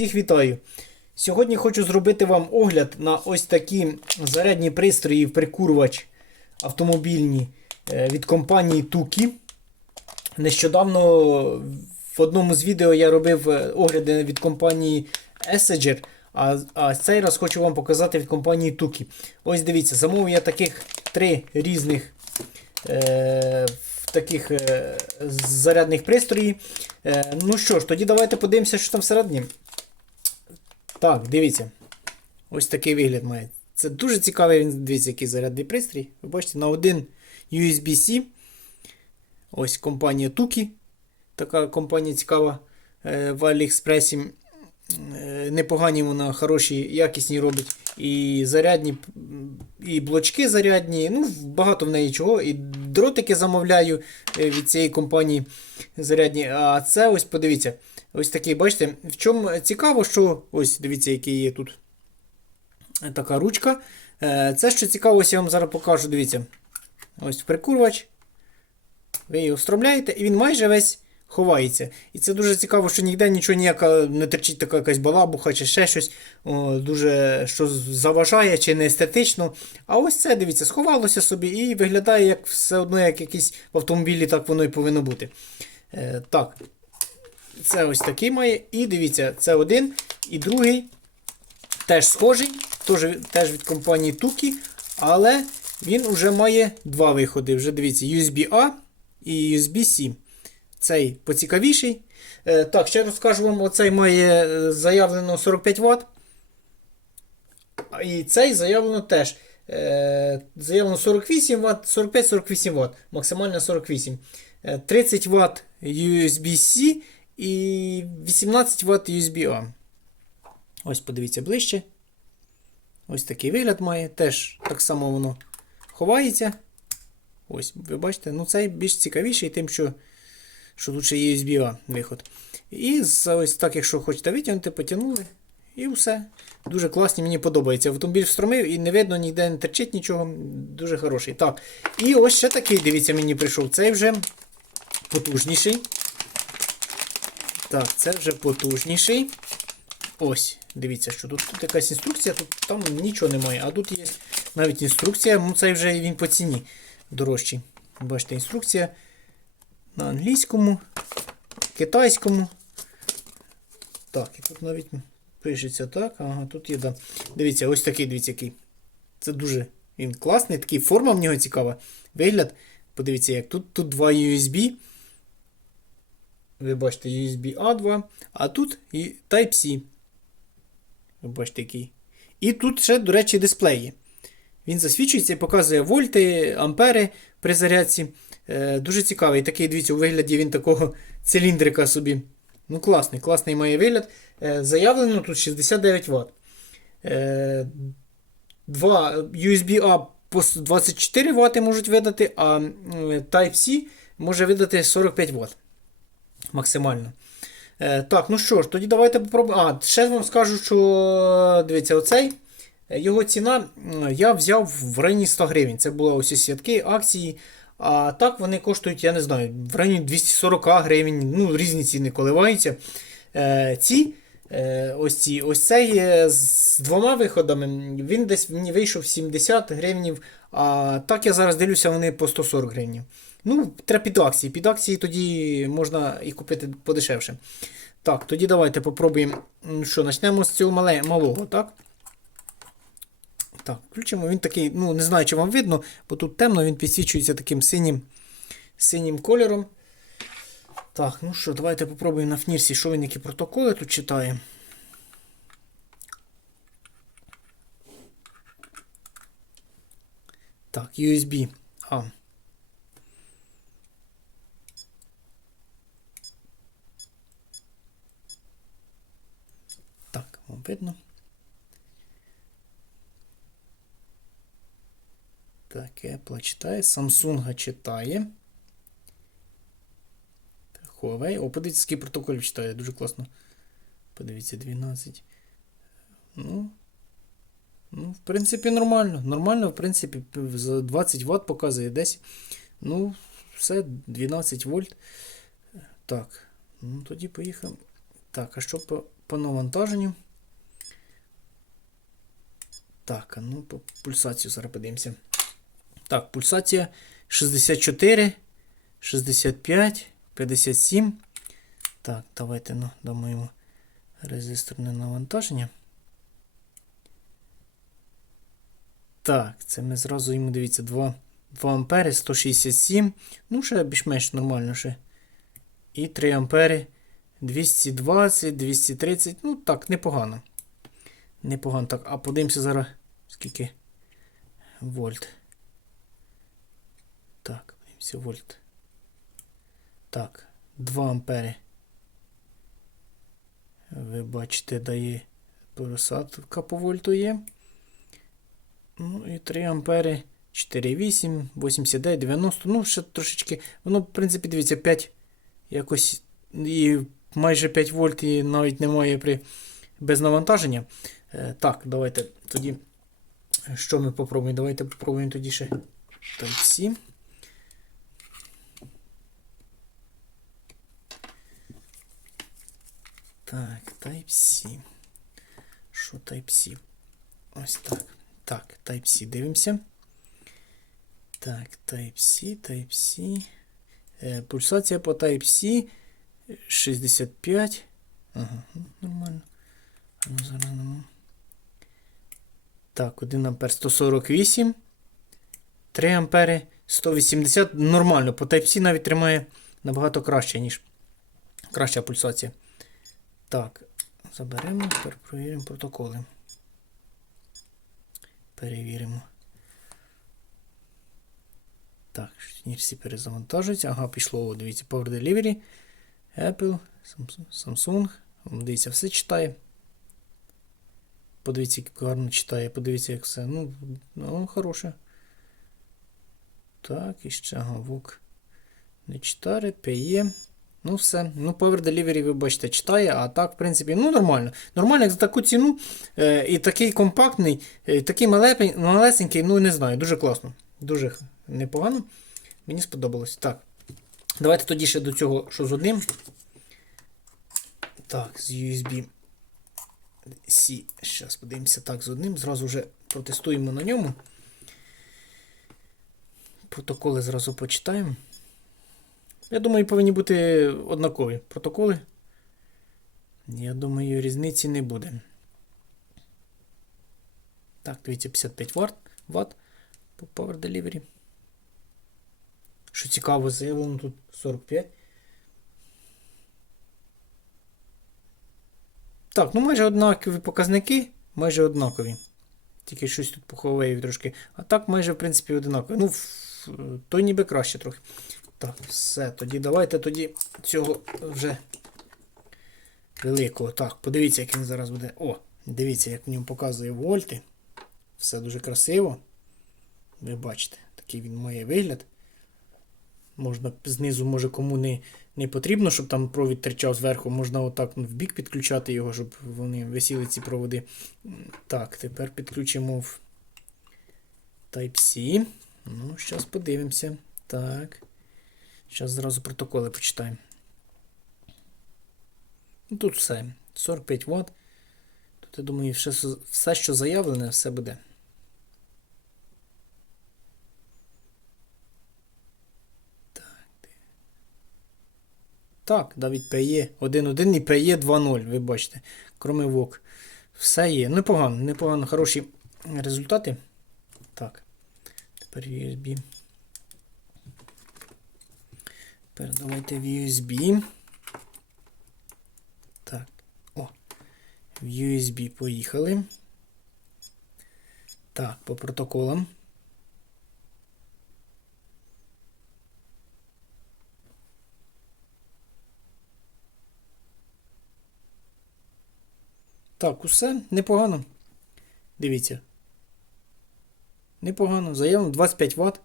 Всіх вітаю! Сьогодні хочу зробити вам огляд на ось такі зарядні пристрої в прикурювач автомобільні е, від компанії Tuki. Нещодавно в одному з відео я робив е, огляди від компанії Essager, а, а цей раз хочу вам показати від компанії Tuki. Ось дивіться, замовив я таких три різних е, таких е, зарядних пристроїв. Е, ну що ж, тоді давайте подивимося, що там всередині. Так, дивіться. Ось такий вигляд має. Це дуже цікавий, він дивіться, який зарядний пристрій. Ви бачите, на один USB-C. Ось компанія Tuki. Така компанія цікава е, в Аліекспресі. Е, Непогані вона, хороші, якісні робить. І зарядні, і блочки зарядні. Ну, багато в неї чого. І дротики замовляю е, від цієї компанії зарядні. А це ось подивіться. Ось такий, бачите, в чому цікаво, що ось дивіться, який є тут така ручка. Е, Це що цікаво, ось я вам зараз покажу. Дивіться. Ось прикурювач. Ви його встромляєте, і він майже весь ховається. І це дуже цікаво, що ніде нічого ніяка не терчить така якась балабуха чи ще щось, о, дуже що заважає чи не естетично. А ось це, дивіться, сховалося собі і виглядає як все одно, як якийсь в автомобілі, так воно і повинно бути. Е, Так. Це ось такий має. І дивіться, це один і другий. Теж схожий, теж, від компанії Tuki, але він вже має два виходи. Вже дивіться, USB-A і USB-C. Цей поцікавіший. Е, так, ще розкажу вам, оцей має е, заявлено 45 Вт. І цей заявлено теж. Е, заявлено 48 Вт, 45-48 Вт, максимально 48. Е, 30 Вт USB-C і 18 Вт USB-A. Ось подивіться ближче. Ось такий вигляд має. Теж так само воно ховається. Ось, ви бачите, ну цей більш цікавіший, тим, що що тут ще є USB-A виход. І ось так, якщо хочете витягнути, потягнули. І все. Дуже класні, мені подобається. Автомобіль встромив і не видно, ніде не терчить нічого. Дуже хороший. Так. І ось ще такий, дивіться, мені прийшов. Цей вже потужніший. Так, це вже потужніший. Ось, дивіться, що тут, тут якась інструкція, тут там нічого немає. А тут є навіть інструкція, ну цей вже він по ціні дорожчий. Бачите, інструкція на англійському, китайському. Так, і тут навіть пишеться так. Ага, тут є, да. Дивіться, ось такий, дивіться, який. Це дуже він класний, такий форма в нього цікава. Вигляд. Подивіться, як тут тут два USB. Ви бачите, USB A2, а тут і Type-C. Ви бачите, який. І тут ще, до речі, дисплей є. Він засвічується і показує вольти, ампери при зарядці. Е, Дуже цікавий. Такий, дивіться, у вигляді він такого циліндрика собі. Ну, класний, класний має вигляд. Е, Заявлено тут 69 Вт. Е, Два USB-A по 24 Вт можуть видати, а Type-C може видати 45 Вт. Максимально. Е, так, ну що ж, тоді давайте попробуємо. А, ще вам скажу, що дивіться, оцей. Його ціна я взяв в районі 100 гривень. Це були ось святки, акції. А так вони коштують, я не знаю, в районі 240 гривень. Ну, різні ціни коливаються. Е, ці, е, ось ці, ось цей е, з двома виходами, він десь мені вийшов 70 гривень. А так я зараз дивлюся, вони по 140 гривень. Ну, треба під акції. Під акції тоді можна і купити подешевше. Так, тоді давайте попробуємо. Що, почнемо з цього мале, малого, так? Так, включимо. Він такий, ну, не знаю, чи вам видно, бо тут темно, він підсвічується таким синім синім кольором. Так, ну що, давайте попробуємо на фнірсі, що він які протоколи тут читає. Так, USB. А. Так, вам видно. Так, Apple читає, Samsung читає. Huawei. О, подивіться, який протокол читає, дуже класно. Подивіться, 12. Ну, ну, в принципі, нормально. Нормально, в принципі, за 20 Вт показує десь. Ну, все, 12 вольт. Так, ну тоді поїхав. Так, а що по по навантаженню. Так, ну по пульсацію зараз подивимося. Так, пульсація 64, 65, 57. Так, давайте ну, дамо резисторне навантаження. Так, це ми зразу йому дивіться 2, 2 ампери, 167. Ну, ще більш-менш нормально ще. І 3 ампери 220, 230. Ну, так, непогано. Непогано. Так, а подивимося зараз, скільки вольт. Так, подивимося вольт. Так, 2 ампери. Ви бачите, дає просадка по вольту є. Ну і 3 ампери, 4,8, 89, 90. Ну, ще трошечки. Воно, в принципі, дивіться, 5 якось і майже 5 вольт і навіть немає при без навантаження. Е, так, давайте тоді. Що ми попробуємо? Давайте попробуємо тоді ще Type-C. Так, Type-C. Що Type-C? Ось так. Так, Type-C дивимося. Так, Type-C, Type-C. Е, пульсація по Type-C 65. Ага, нормально. А ну, зараз. Так, 1 ампер 148. 3 ампери 180. Нормально. По Type-C навіть тримає набагато краще, ніж краща пульсація. Так, заберемо, тепер перевіримо протоколи. Перевіримо. Так, ніж всі перезавантажуються. Ага, пішло, о, дивіться, Power Delivery, Apple, Samsung. Дивіться, все читає. Подивіться, як гарно читає, подивіться, як все. Ну, ну хороше. Так, і ще вук. Не читає, PE. Ну, все. Ну, Power Delivery, ви бачите, читає, а так, в принципі, ну нормально. Нормально, як за таку ціну. Е, і такий компактний, е, такий малесенький, ну не знаю, дуже класно. Дуже непогано. Мені сподобалось. Так. Давайте тоді ще до цього, що з одним. Так, з USB C. Зараз подивимося так з одним. Зразу вже протестуємо на ньому. Протоколи зразу почитаємо. Я думаю, повинні бути однакові протоколи. Я думаю, різниці не буде. Так, дивіться, 55 Вт, Вт по Power Delivery. Що цікаво, заявлено тут 45. Так, ну майже однакові показники, майже однакові. Тільки щось тут поховає трошки. А так майже, в принципі, однакові. Ну, той ніби краще трохи. Так, все, тоді давайте тоді цього вже великого. Так, подивіться, як він зараз буде. О, дивіться, як в ньому показує вольти. Все дуже красиво. Ви бачите, такий він має вигляд. Можна знизу, може, кому не не потрібно, щоб там провід терчав зверху, можна отак ну, в бік підключати його, щоб вони висіли ці проводи. Так, тепер підключимо в Type-C. Ну, зараз подивимося. Так. Зараз зразу протоколи почитаємо. Ну, Тут все. 45 Вт. Тут, я думаю, все, все, що заявлене, все буде. Так, навіть PE 1.1 і PE 2.0, ви бачите. Кроме ВОК. Все є. Непогано, непогано, хороші результати. Так. Тепер USB. Тепер давайте в USB. Так. О. В USB поїхали. Так, по протоколам. Так, усе непогано. Дивіться. Непогано. Заявлено 25 Вт.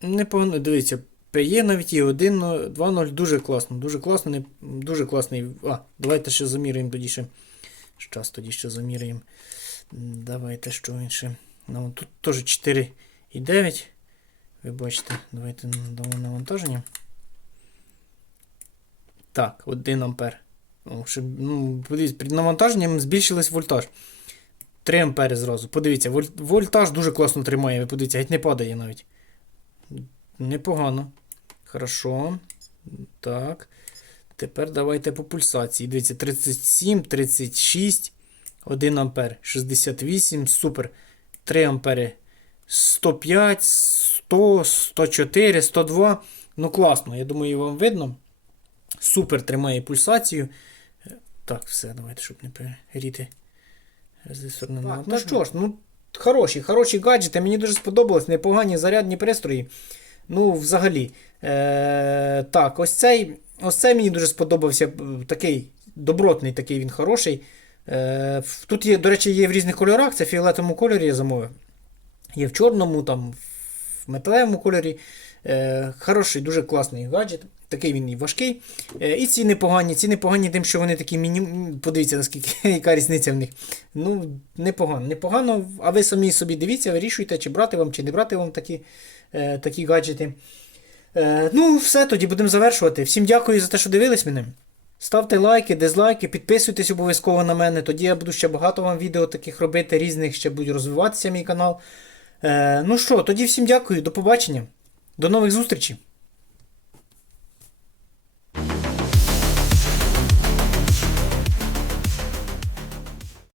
Непогано, дивіться, PE навіть є 1, 2.0 дуже класно. Дуже класно, не, дуже класний. А, давайте ще заміряємо тоді ще. Щас тоді ще заміряємо. Давайте що інше. Ну, Тут теж 4,9. Ви бачите, давайте дамо навантаження. Так, 1 ампер. Щоб, ну, подивіться, під навантаженням збільшилась вольтаж. 3 ампери зразу. Подивіться, воль- вольтаж дуже класно тримає. Подивіться, геть не падає навіть. Непогано. Хорошо. Так. Тепер давайте по пульсації. Дивіться, 37, 36, 1 ампер, 68, супер. 3 ампери. 105, 100, 104, 102. Ну класно, я думаю, вам видно. Супер тримає пульсацію. Так, все, давайте, щоб не перегріти. Резисторне Так, навантаження. ну Ну що ж, ну хороші, хороші гаджети. Мені дуже сподобалось, непогані зарядні пристрої. Ну, взагалі. Е, так, ось цей, ось цей мені дуже сподобався. е, Такий добротний, такий він хороший. Е, тут є, до речі, є в різних кольорах. Це в фіолетовому кольорі я замовив. Є в чорному, там, в металевому кольорі. Е, хороший, дуже класний гаджет. Такий він і важкий. Е, і ціни погані. Ціни погані тим, що вони такі міні... Подивіться, наскільки яка різниця в них. Ну, непогано. Непогано. А ви самі собі дивіться, вирішуйте, чи брати вам, чи не брати вам такі, е, такі гаджети. Е, ну, все, тоді будемо завершувати. Всім дякую за те, що дивились мене. Ставте лайки, дизлайки, підписуйтесь обов'язково на мене. Тоді я буду ще багато вам відео таких робити, різних, ще буде розвиватися мій канал. Е, ну що, тоді всім дякую, до побачення. До нових зустрічей!